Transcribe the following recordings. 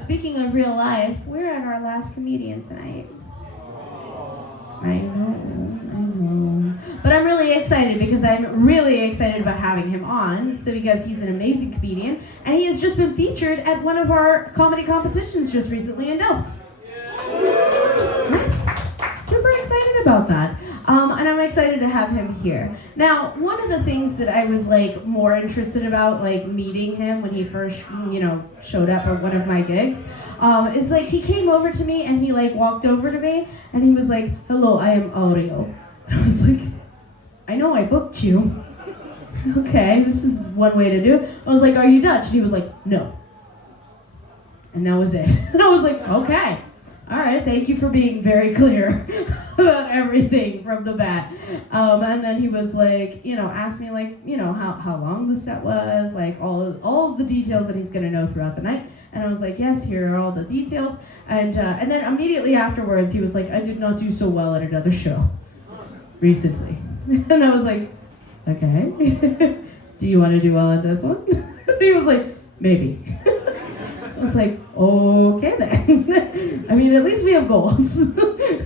speaking of real life, we're at our last comedian tonight. I know. But I'm really excited because I'm really excited about having him on. So because he's an amazing comedian, and he has just been featured at one of our comedy competitions just recently in Delft. Nice. Super excited about that. And I'm excited to have him here. Now, one of the things that I was like more interested about, like meeting him when he first, showed up at one of my gigs, is like he came over to me and he like walked over to me and he was like, "Hello, I am Aureo." And I was like, "I know I booked you." Okay, this is one way to do it. I was like, "Are you Dutch?" And he was like, "No." And that was it. And I was like, okay. All right, thank you for being very clear about everything from the bat. And then he was like, asked me like, how long the set was, like all of the details that he's gonna know throughout the night. And I was like, yes, here are all the details. And then immediately afterwards, he was like, "I did not do so well at another show recently." And I was like, okay, do you want to do well at this one? And he was like, maybe. I was like, okay then. I mean, at least we have goals.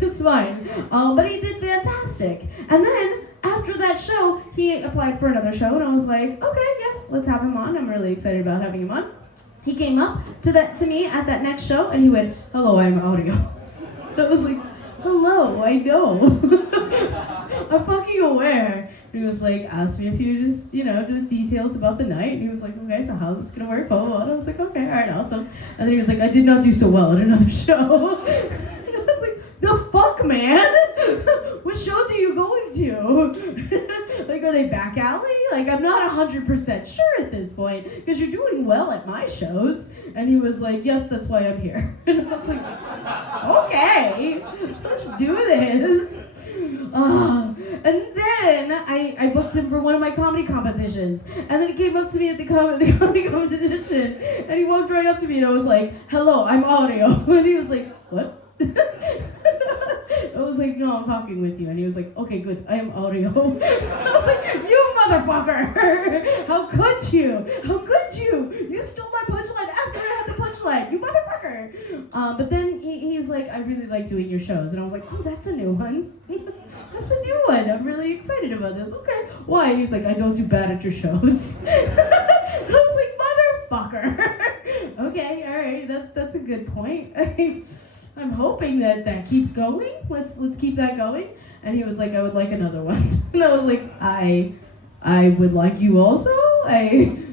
It's fine. But he did fantastic. And then after that show, he applied for another show, and I was like, okay, yes, let's have him on. I'm really excited about having him on. He came up to me at that next show, and he went, "Hello, I'm Audio." And I was like, hello, I know. I'm fucking aware. And he was like, asked me a few just details about the night. And he was like, okay, so how's this gonna work? Blah, blah, blah. And I was like, okay, all right, awesome. And then he was like, "I did not do so well at another show." And I was like, the fuck, man? What shows are you going to? Like, are they back alley? Like, I'm not 100% sure at this point, because you're doing well at my shows. And he was like, yes, that's why I'm here. And I was like, okay, let's do this. And then I booked him for one of my comedy competitions. And then he came up to me at the comedy competition. And he walked right up to me and I was like, "Hello, I'm Audio." And he was like, "What?" I was like, "No, I'm talking with you." And he was like, "Okay, good, I am Audio." I was like, "You motherfucker! How could you? How could you? You stole my punchline after I had the punchline, you motherfucker!" But then he was like, "I really like doing your shows." And I was like, "Oh, that's a new one." That's a new one. I'm really excited about this. Okay. Why? And he was like, "I don't do bad at your shows." I was like, motherfucker. Okay, all right. That's a good point. I'm hoping that keeps going. Let's keep that going. And he was like, "I would like another one." And I was like, I would like you also.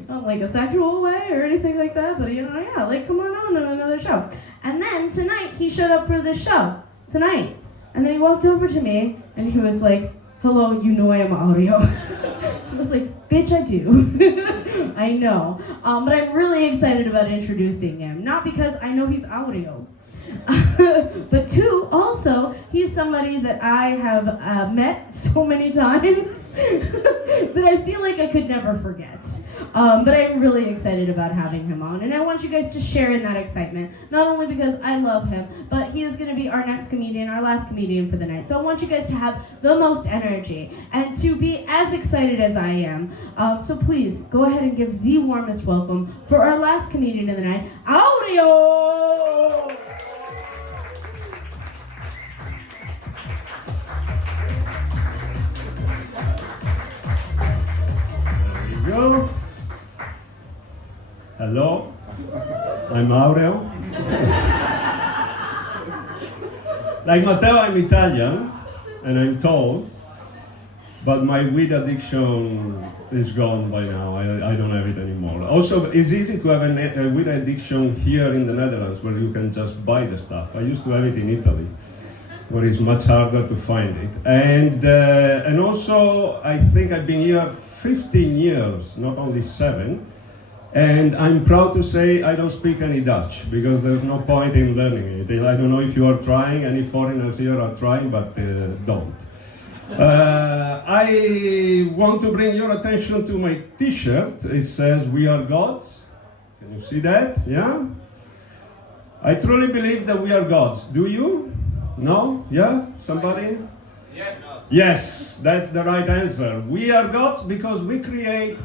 Not like a sexual way or anything like that, but yeah, like come on to another show. And then tonight he showed up for this show tonight. And then he walked over to me and he was like, "Hello, you know I am Audio." I was like, "Bitch, I do." I know. But I'm really excited about introducing him. Not because I know he's Audio. But two, also, he's somebody that I have met so many times that I feel like I could never forget. But I'm really excited about having him on, and I want you guys to share in that excitement, not only because I love him, but he is going to be our next comedian, our last comedian for the night. So I want you guys to have the most energy and to be as excited as I am. So please, go ahead and give the warmest welcome for our last comedian of the night, Audio! Go. Hello, I'm Aureo. Like Matteo, I'm Italian, and I'm tall, but my weed addiction is gone by now. I don't have it anymore. Also, it's easy to have a weed addiction here in the Netherlands, where you can just buy the stuff. I used to have it in Italy, where it's much harder to find it. And also, I think I've been here 15 years, not only 7. And I'm proud to say I don't speak any Dutch, because there's no point in learning it. I don't know if you are trying, any foreigners here are trying, but don't. I want to bring your attention to my t-shirt. It says, "We are gods." Can you see that? Yeah? I truly believe that we are gods. Do you? No? Yeah? Somebody? Yes. Yes, that's the right answer. We are gods because we create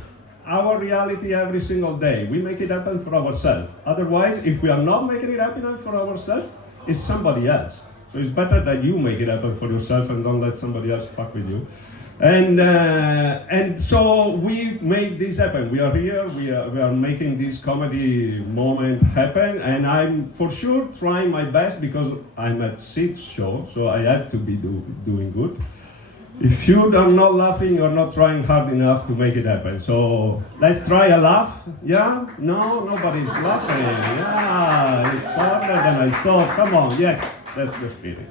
our reality every single day. We make it happen for ourselves. Otherwise, if we are not making it happen for ourselves, it's somebody else. So it's better that you make it happen for yourself and don't let somebody else fuck with you. And so we make this happen. We are here. We are making this comedy moment happen. And I'm for sure trying my best because I'm at Sid's show, so I have to be doing good. If you are not laughing, you're not trying hard enough to make it happen. So let's try a laugh. Yeah? No? Nobody's laughing. Yeah, it's harder than I thought. Come on. Yes, that's the feeling.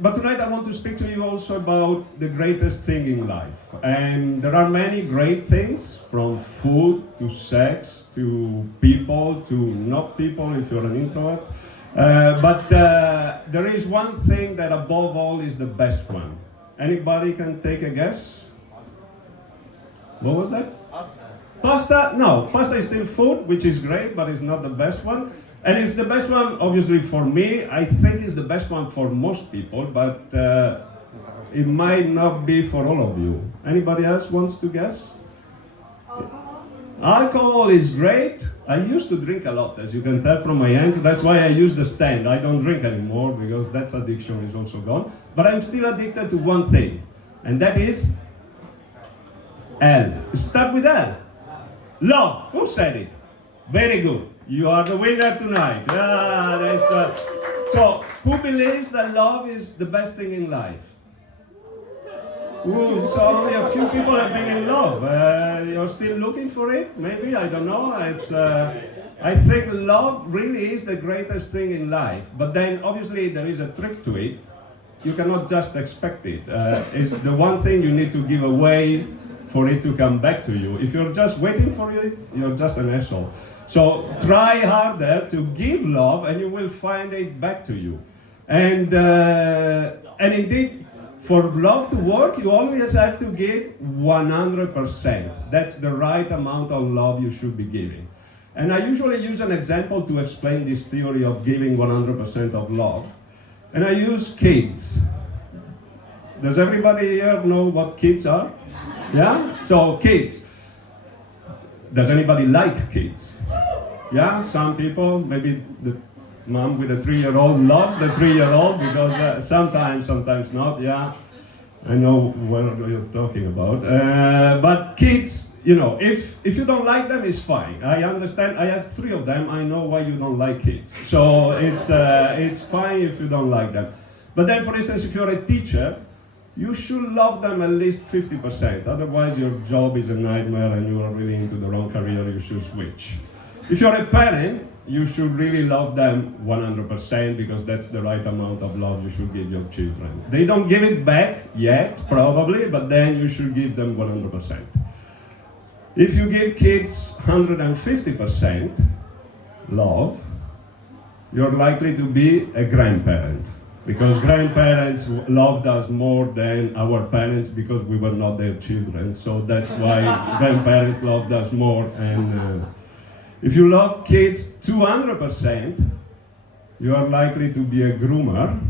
But tonight I want to speak to you also about the greatest thing in life. And there are many great things, from food to sex to people to not people if you're an introvert. But there is one thing that above all is the best one. Anybody can take a guess? What was that? Pasta. Pasta? No, pasta is still food, which is great, but it's not the best one. And it's the best one, obviously, for me. I think it's the best one for most people, but it might not be for all of you. Anybody else wants to guess? Alcohol? Alcohol is great. I used to drink a lot, as you can tell from my hands. That's why I use the stand. I don't drink anymore because that addiction is also gone. But I'm still addicted to one thing, and that is L. Start with L. Love. Who said it? Very good. You are the winner tonight. So, who believes that love is the best thing in life? Ooh, so only a few people have been in love. You're still looking for it? Maybe, I don't know. I think love really is the greatest thing in life. But then, obviously, there is a trick to it. You cannot just expect it. It's the one thing you need to give away for it to come back to you. If you're just waiting for it, you're just an asshole. So try harder to give love and you will find it back to you. And indeed, for love to work, you always have to give 100%. That's the right amount of love you should be giving. And I usually use an example to explain this theory of giving 100% of love. And I use kids. Does everybody here know what kids are? Yeah? So kids. Does anybody like kids? Yeah, some people, maybe the mom with a 3-year-old loves the 3-year-old because sometimes not, yeah. I know what you're talking about. But kids, you know, if you don't like them, it's fine. I understand, I have 3 of them, I know why you don't like kids. So it's fine if you don't like them. But then, for instance, if you're a teacher, you should love them at least 50%. Otherwise, your job is a nightmare and you are really into the wrong career, you should switch. If you're a parent, you should really love them 100% because that's the right amount of love you should give your children. They don't give it back yet, probably, but then you should give them 100%. If you give kids 150% love, you're likely to be a grandparent. Because grandparents loved us more than our parents because we were not their children. So that's why grandparents loved us more. And if you love kids 200%, you are likely to be a groomer.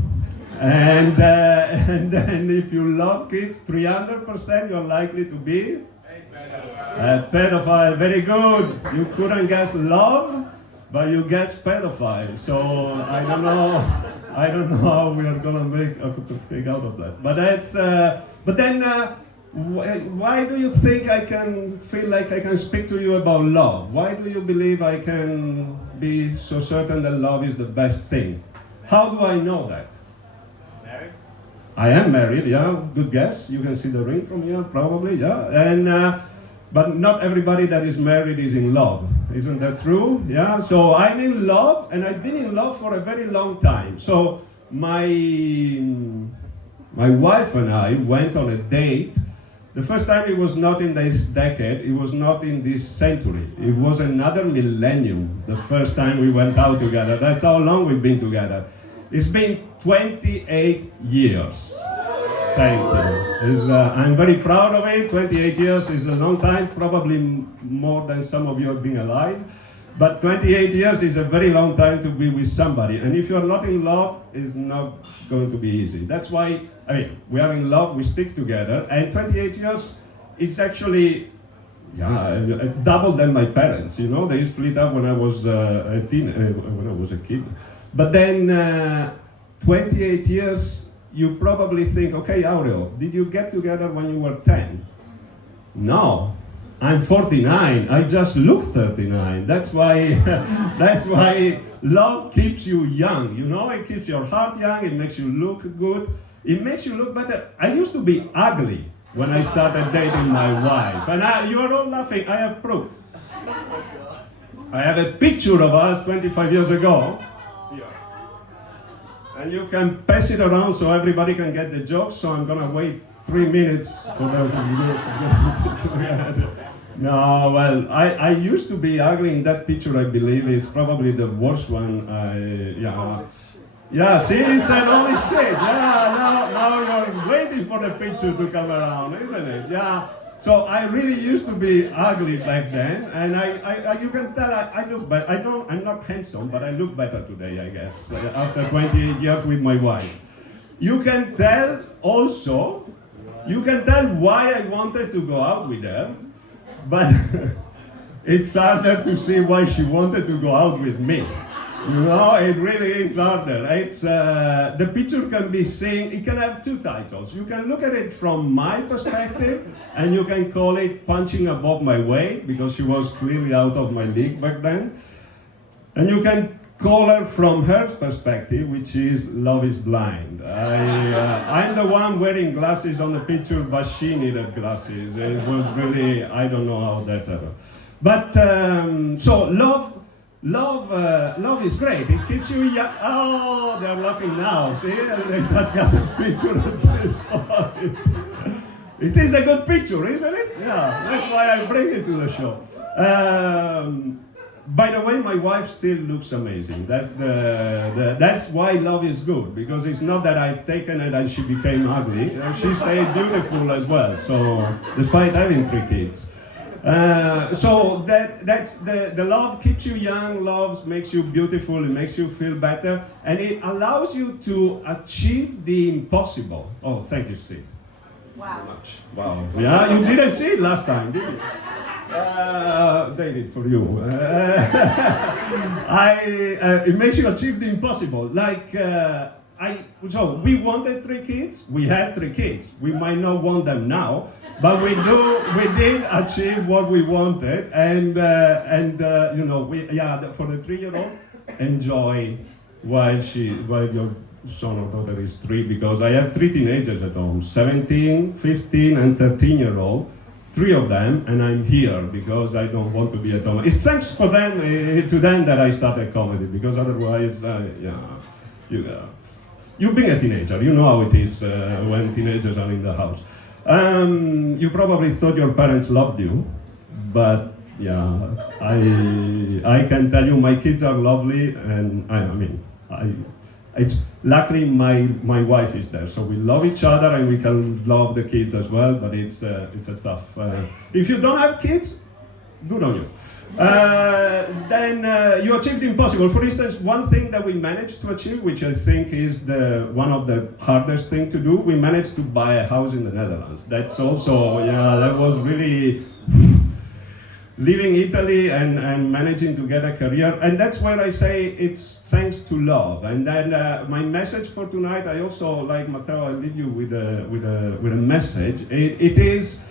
And then if you love kids 300%, you're likely to be a pedophile. Very good. You couldn't guess love, but you guessed pedophile. So I don't know how we are gonna make a thing out of that. But that's. But then, why do you think I can feel like I can speak to you about love? Why do you believe I can be so certain that love is the best thing? How do I know that? Married? I am married. Yeah, good guess. You can see the ring from here, probably. Yeah, and. But not everybody that is married is in love. Isn't that true? Yeah, so I'm in love, and I've been in love for a very long time. So my wife and I went on a date. The first time it was not in this decade, it was not in this century. It was another millennium, the first time we went out together. That's how long we've been together. It's been 28 years. Thank you. I'm very proud of it. 28 years is a long time, probably more than some of you have been alive. But 28 years is a very long time to be with somebody. And if you're not in love, it's not going to be easy. That's why, we are in love, we stick together. And 28 years it's actually, double than my parents. You know, they split up when I was when I was a kid. But then, 28 years, you probably think, okay, Aureo, did you get together when you were 10? No, I'm 49. I just look 39. That's why, that's why love keeps you young. You know, it keeps your heart young. It makes you look good. It makes you look better. I used to be ugly when I started dating my wife, and you are all laughing. I have proof. I have a picture of us 25 years ago. And you can pass it around so everybody can get the joke. So I'm gonna wait 3 minutes for them to No, well, I used to be ugly in that picture. I believe it's probably the worst one. Yeah. See, he said, "Holy shit!" Yeah, now you're waiting for the picture to come around, isn't it? Yeah. So I really used to be ugly back then, and you can tell I look better. I'm not handsome, but I look better today, I guess, after 28 years with my wife. You can tell also, you can tell why I wanted to go out with her, but it's harder to see why she wanted to go out with me. You know, it really is harder. It's the picture can be seen. It can have two titles. You can look at it from my perspective, and you can call it "Punching Above My Weight" because she was clearly out of my league back then. And you can call her from her perspective, which is "Love is Blind." I'm the one wearing glasses on the picture, but she needed glasses. It was really, I don't know how that happened. But so love is great. It keeps you young. Oh, they're laughing now. See, they just got a picture of this point. It is a good picture, isn't it? Yeah, that's why I bring it to the show. By the way, my wife still looks amazing. That's why love is good, because it's not that I've taken it and she became ugly. She stayed beautiful as well. So, despite having 3 kids. So that's the love keeps you young, love makes you beautiful, it makes you feel better, and it allows you to achieve the impossible. Oh, thank you, Sid. Wow. Wow. Yeah, you didn't see it last time, did you? They did for you. It makes you achieve the impossible. So we wanted 3 kids. We have 3 kids. We might not want them now, but we did achieve what we wanted, and you know, for the 3-year-old, enjoy while your son or daughter is 3, because I have 3 teenagers at home, 17, 15, and 13-year-old. 3 of them, and I'm here because I don't want to be at home. It's thanks for them, to them, that I started comedy, because otherwise, you've been a teenager, you know how it is when teenagers are in the house. You probably thought your parents loved you, but yeah, I can tell you my kids are lovely, and it's luckily my wife is there, so we love each other and we can love the kids as well. But it's a tough. If you don't have kids, good on you. Then you achieved the impossible. For instance, one thing that we managed to achieve, which I think is one of the hardest thing to do, we managed to buy a house in the Netherlands. That's also, that was really leaving Italy and managing to get a career. And that's where I say it's thanks to love. And then my message for tonight, I also, like Matteo, I leave you with a message. It is,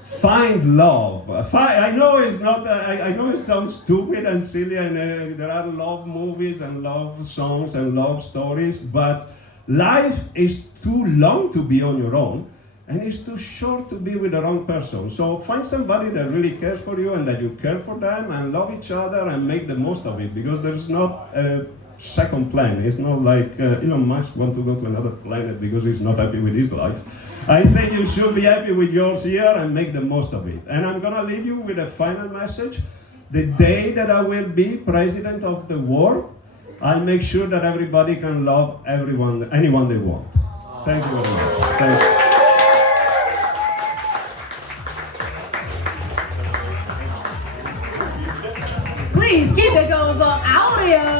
find love. I know it's not. I know it sounds stupid and silly, and there are love movies and love songs and love stories. But life is too long to be on your own, and it's too short to be with the wrong person. So find somebody that really cares for you and that you care for them, and love each other and make the most of it. Because there's not a second plan. It's not like Elon Musk wants to go to another planet because he's not happy with his life. I think you should be happy with yours here and make the most of it. And I'm gonna leave you with a final message. The day that I will be president of the world, I'll make sure that everybody can love anyone they want. Thank you very much. Thank you. Please keep it going for Audio.